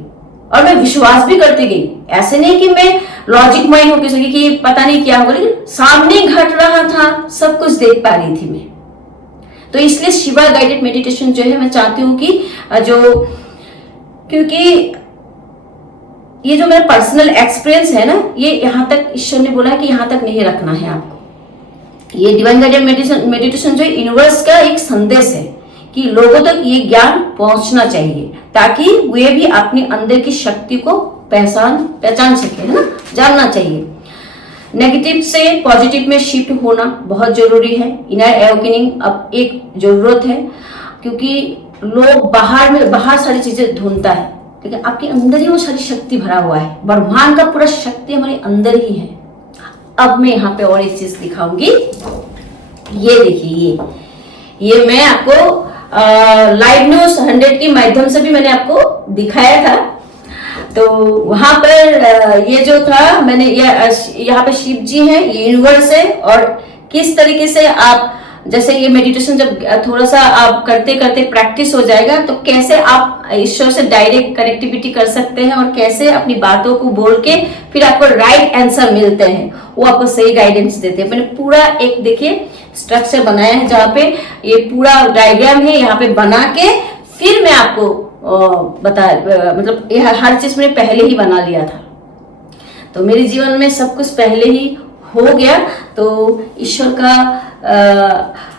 और मैं विश्वास भी करती गई। ऐसे नहीं कि मैं लॉजिक माइंड होकर सकी कि पता नहीं क्या होगा, लेकिन सामने घट रहा था, सब कुछ देख पा रही थी मैं। तो इसलिए शिवा गाइडेड मेडिटेशन जो है, मैं चाहती हूँ कि क्योंकि ये जो मेरा पर्सनल एक्सपीरियंस है ना, ये यहाँ तक ईश्वर ने बोला है कि यहाँ तक नहीं रखना है आपको। ये डिवाइन गाइडेड मेडिटेशन जो यूनिवर्स का एक संदेश है कि लोगों तक ये ज्ञान पहुंचना चाहिए, ताकि वे भी अपनी अंदर की शक्ति को पहचान सके, है ना, जानना चाहिए। नेगेटिव से पॉजिटिव में शिफ्ट होना बहुत जरूरी है। इनर एवोकेनिंग अब एक जरूरत है, क्योंकि लोग बाहर सारी चीजें ढूंढता है, लेकिन आपके अंदर ही वो सारी शक्ति भरा हुआ है। ब्रह्मांड का पूरा शक्ति हमारे अंदर ही है। अब मैं यहाँ पे और एक चीज दिखाऊंगी। ये देखिए, ये मैं आपको लाइव न्यूज 100 के माध्यम से भी मैंने आपको दिखाया था। तो वहां पर ये जो था, मैंने यहाँ पे शिव जी हैं, ये यूनिवर्स है, और किस तरीके से आप जैसे ये मेडिटेशन जब थोड़ा सा आप करते करते प्रैक्टिस हो जाएगा, तो कैसे आप ईश्वर से डायरेक्ट कनेक्टिविटी कर सकते हैं और कैसे अपनी बातों को बोल के फिर आपको राइट आंसर मिलते हैं, वो आपको सही गाइडेंस देते हैं। मैंने पूरा एक देखिए स्ट्रक्चर बनाया है, जहाँ पे ये पूरा डायग्राम है, यहाँ पे बना के फिर मैं आपको ये हर चीज मैंने पहले ही बना लिया था। तो मेरे जीवन में सब कुछ पहले ही हो गया, तो ईश्वर का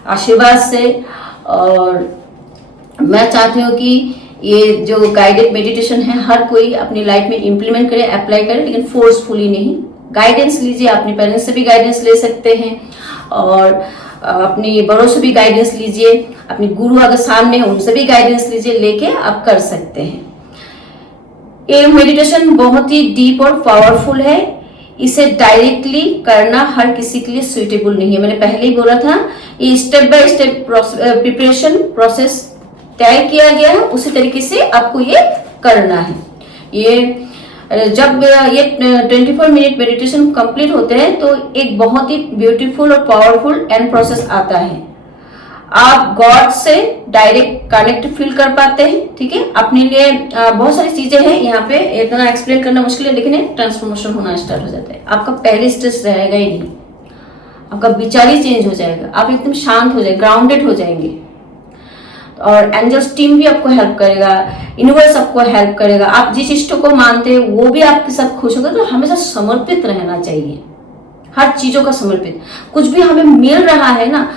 आशीर्वाद से। और मैं चाहती हूँ कि ये जो गाइडेड मेडिटेशन है हर कोई अपनी लाइफ में इंप्लीमेंट करे, अप्लाई करे, लेकिन फोर्सफुली नहीं। गाइडेंस लीजिए, अपने पेरेंट्स से भी गाइडेंस ले सकते हैं, और अपने बड़ों से भी गाइडेंस लीजिए, अपने गुरु अगर सामने हो उनसे भी गाइडेंस लीजिए, लेके आप कर सकते हैं। ये मेडिटेशन बहुत ही डीप और पावरफुल है। इसे डायरेक्टली करना हर किसी के लिए सुइटेबल नहीं है। मैंने पहले ही बोला था, ये step by step preparation process तय किया गया है, उसी तरीके से आपको ये करना है। ये जब ये 24 मिनट मेडिटेशन कंप्लीट होते हैं, तो एक बहुत ही ब्यूटीफुल और पावरफुल एंड प्रोसेस आता है। आप गॉड से डायरेक्ट कनेक्ट फील कर पाते हैं। ठीक है, अपने लिए बहुत सारी चीजें हैं, यहाँ पे इतना एक्सप्लेन करना मुश्किल है, लेकिन ट्रांसफॉर्मेशन होना स्टार्ट हो जाता है। आपका पहले स्ट्रेस रहेगा ही नहीं, आपका विचार ही चेंज हो जाएगा, आप एकदम शांत हो जाएंगे, ग्राउंडेड हो जाएंगे। और एंजल्स टीम भी आपको हेल्प करेगा, यूनिवर्स आपको हेल्प करेगा। आप जिस इष्ट को मानते हैं वो भी आपके साथ खुश होगा। तो हमेशा समर्पित रहना चाहिए, हर चीजों का समर्पित। कुछ भी हमें मिल रहा है ना,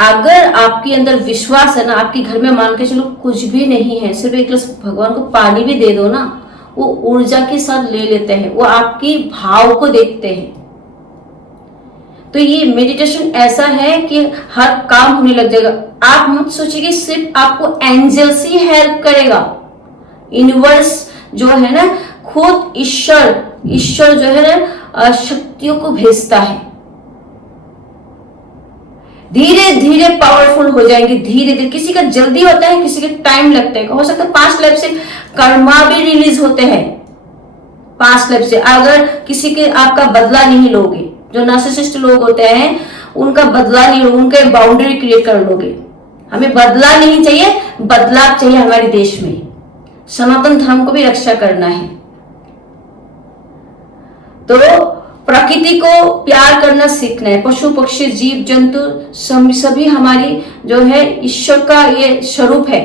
अगर आपके अंदर विश्वास है ना, आपके घर में मान के चलो कुछ भी नहीं है, सिर्फ एक गिलास भगवान को पानी भी दे दो ना, वो ऊर्जा के साथ ले लेते हैं, वो आपकी भाव को देखते हैं। तो ये मेडिटेशन ऐसा है कि हर काम होने लग जाएगा। आप मत सोचिए कि सिर्फ आपको एंजल्स ही हेल्प करेगा, यूनिवर्स जो है ना, खुद ईश्वर जो है ना शक्तियों को भेजता है। धीरे धीरे पावरफुल हो जाएंगे, धीरे धीरे। किसी का जल्दी होता है, किसी का टाइम लगता है। हो सकता है 5 लाइफ से कर्मा भी रिलीज होते हैं, 5 लाइफ से। अगर किसी के आपका बदला नहीं लोगे, जो नार्सिसिस्ट लोग होते हैं उनका बदला नहीं लोगे, उनके बाउंड्री क्रिएट कर लोगे। हमें बदला नहीं चाहिए, बदलाव चाहिए हमारे देश में। सनातन धर्म को भी रक्षा करना है। तो प्रकृति को प्यार करना सीखना है। पशु पक्षी जीव जंतु सभी हमारी जो है ईश्वर का ये स्वरूप है।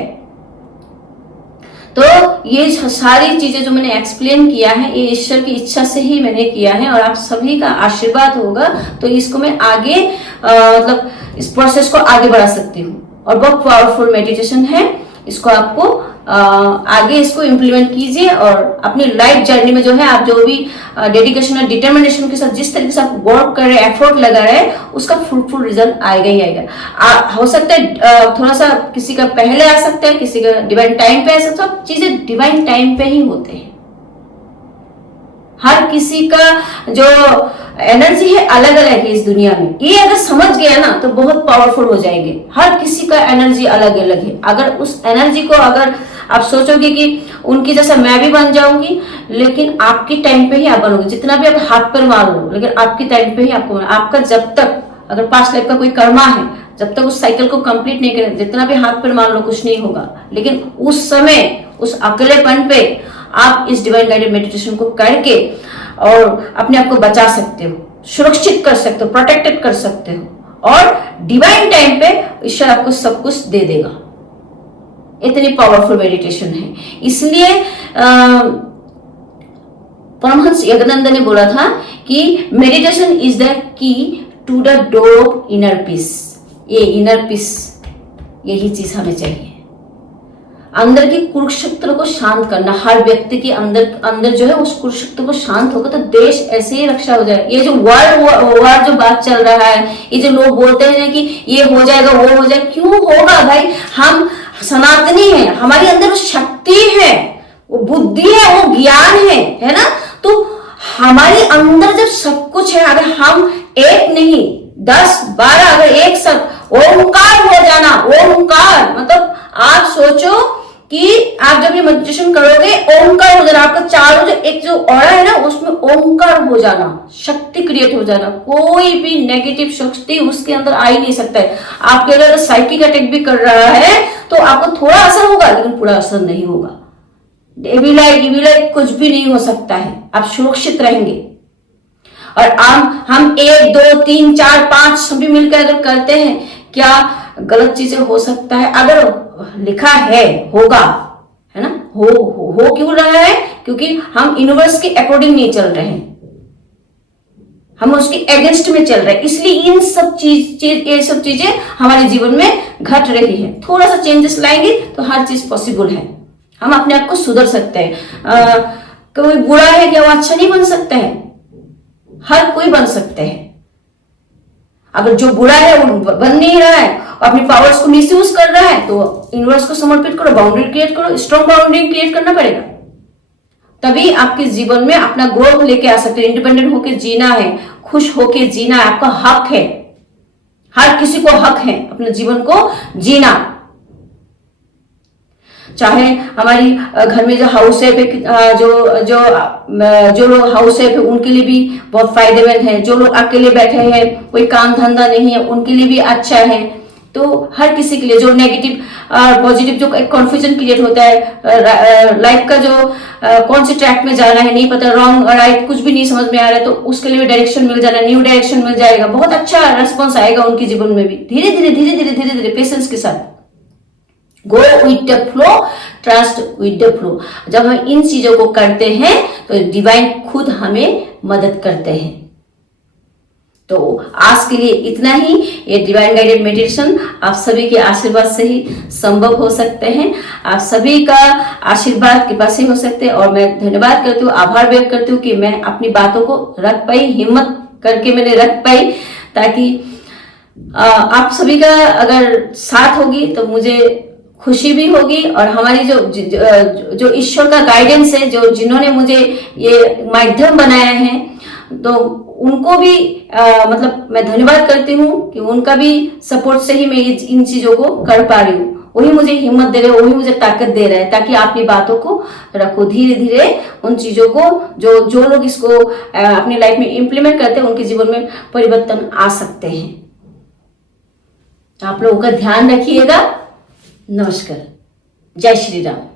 तो ये सारी चीजें जो मैंने एक्सप्लेन किया है ये ईश्वर की इच्छा से ही मैंने किया है और आप सभी का आशीर्वाद होगा तो इसको मैं आगे मतलब इस प्रोसेस को आगे बढ़ा सकती हूँ। और बहुत पावरफुल मेडिटेशन है, इसको आपको आगे इसको इम्प्लीमेंट कीजिए और अपनी लाइफ जर्नी में जो है आप जो भी डेडिकेशन और डिटर्मिनेशन के साथ जिस तरीके से आप वर्क कर रहे हैं, एफर्ट लगा रहे हैं, उसका फ्रूटफुल रिजल्ट आएगा ही आएगा। हो सकता है थोड़ा सा किसी का पहले आ सकता है, किसी का डिवाइन टाइम पे आ सकता है, सब चीजें डिवाइन टाइम पे ही होते हैं। हर किसी का जो एनर्जी है अलग अलग है इस दुनिया में, ये अगर समझ गया ना तो बहुत पावरफुल हो जाएंगे। हर किसी का एनर्जी अलग अलग है। अगर उस एनर्जी को अगर आप सोचोगे कि उनकी जैसा मैं भी बन जाऊंगी, लेकिन आपकी टाइम पे ही आप बनोगे। जितना भी आप हाथ पर मार लो लेकिन आपकी टाइम पे ही आपको, आपका जब तक अगर पास्ट लाइफ का कोई कर्मा है, जब तक उस साइकिल को कंप्लीट नहीं करें, जितना भी हाथ पर मार लो कुछ नहीं होगा। लेकिन उस समय उस अकेलेपन पे आप इस डिवाइन गाइडेड मेडिटेशन को करके और अपने आप को बचा सकते हो, सुरक्षित कर सकते हो, प्रोटेक्टेड कर सकते हो और डिवाइन टाइम पे ईश्वर आपको सब कुछ दे देगा। इतनी पावरफुल मेडिटेशन है। इसलिए परमहंस योगानंद ने बोला था कि meditation is the key to the door of inner peace. ये इनर पीस, यही चीज हमें चाहिए। अंदर की कुरुक्षेत्र को शांत करना, हर व्यक्ति के अंदर जो है उस कुरुक्षेत्र को शांत होगा तो देश ऐसे ही रक्षा हो जाएगा। ये जो वर्ल्ड जो बात चल रहा है, ये जो लोग बोलते हैं कि ये हो जाएगा वो हो जाएगा, क्यों होगा भाई? हम सनातनी है, हमारी अंदर वो शक्ति है, वो बुद्धि है, वो ज्ञान है ना। तो हमारे अंदर जब सब कुछ है, अगर हम एक नहीं 10 12 अगर एक साथ ओंकार हो जाना, ओंकार मतलब आप सोचो कि आप जब ये मेडिटेशन करोगे ओंकार हो जाना, आपका चारों जो एक जो ऑरा है ना उसमें ओंकार हो जाना, शक्ति क्रिएट हो जाना, कोई भी नेगेटिव शक्ति उसके अंदर आ ही नहीं सकता है। आपके अगर साइकिक अटैक भी कर रहा है तो आपको थोड़ा असर होगा लेकिन पूरा असर नहीं होगा। इविलाइट कुछ भी नहीं हो सकता है, आप सुरक्षित रहेंगे। और हम 1 2 3 4 5 सभी मिलकर अगर करते हैं, क्या गलत चीजें हो सकता है? अगर लिखा है होगा, है ना। हो क्यों रहा है? क्योंकि हम यूनिवर्स के अकॉर्डिंग नहीं चल रहे हैं, हम उसके अगेंस्ट में चल रहे हैं। इसलिए ये सब चीजें हमारे जीवन में घट रही है। थोड़ा सा चेंजेस लाएंगे तो हर चीज पॉसिबल है। हम अपने आप को सुधर सकते हैं। कोई बुरा है क्या वो अच्छा नहीं बन सकता है? हर कोई बन सकते हैं। अगर जो बुरा है वो बन नहीं रहा है और अपनी पावर्स को मिसयूज कर रहा है तो यूनिवर्स को समर्पित करो, बाउंड्री क्रिएट करो, स्ट्रॉन्ग बाउंड्री क्रिएट करना पड़ेगा। तभी आपके जीवन में अपना ग्रोथ लेके आ सकते हैं। इंडिपेंडेंट होके जीना है, खुश होके जीना है, आपका हक है। हर किसी को हक है अपने जीवन को जीना। चाहे हमारी घर में जो हाउस वाइफ है, जो लोग हाउस वाइफ है उनके लिए भी बहुत फायदेमंद है। जो लोग अकेले बैठे हैं, कोई काम धंधा नहीं है, उनके लिए भी अच्छा है। तो हर किसी के लिए जो नेगेटिव पॉजिटिव जो कंफ्यूजन क्रिएट होता है, लाइफ का जो कौन से ट्रैक में जाना है नहीं पता, रॉन्ग राइट कुछ भी नहीं समझ में आ रहा है, तो उसके लिए भी डायरेक्शन मिल जाना, न्यू डायरेक्शन मिल जाएगा। बहुत अच्छा रेस्पॉन्स आएगा उनके जीवन में भी। धीरे धीरे पेशेंस के साथ go with the flow, trust with the flow. जब हम इन चीजों को करते हैं तो डिवाइन खुद हमें मदद करते हैं। तो आज के लिए इतना ही। ये डिवाइन गाइडेड मेडिटेशन आप सभी के आशीर्वाद से ही संभव हो सकते हैं। आप सभी का आशीर्वाद के पास ही हो सकते हैं। और मैं धन्यवाद करती हूँ, आभार व्यक्त करती हूँ कि मैं अपनी बातों को रख पाई, हिम्मत करके मैंने रख पाई, ताकि आप सभी का अगर साथ होगी तो मुझे खुशी भी होगी। और हमारी जो ईश्वर का गाइडेंस है, जिन्होंने मुझे ये माध्यम बनाया है, तो उनको भी मतलब मैं धन्यवाद करती हूँ कि उनका भी सपोर्ट से ही मैं इन चीजों को कर पा रही हूँ। वही मुझे हिम्मत दे रहे हैं, वही मुझे ताकत दे रहे हैं, ताकि आप अपनी बातों को रखो। धीरे धीरे उन चीजों को जो लोग इसको अपनी लाइफ में इंप्लीमेंट करते हैं उनके जीवन में परिवर्तन आ सकते हैं। आप लोगों का ध्यान रखिएगा। नमस्कार। जय श्री राम।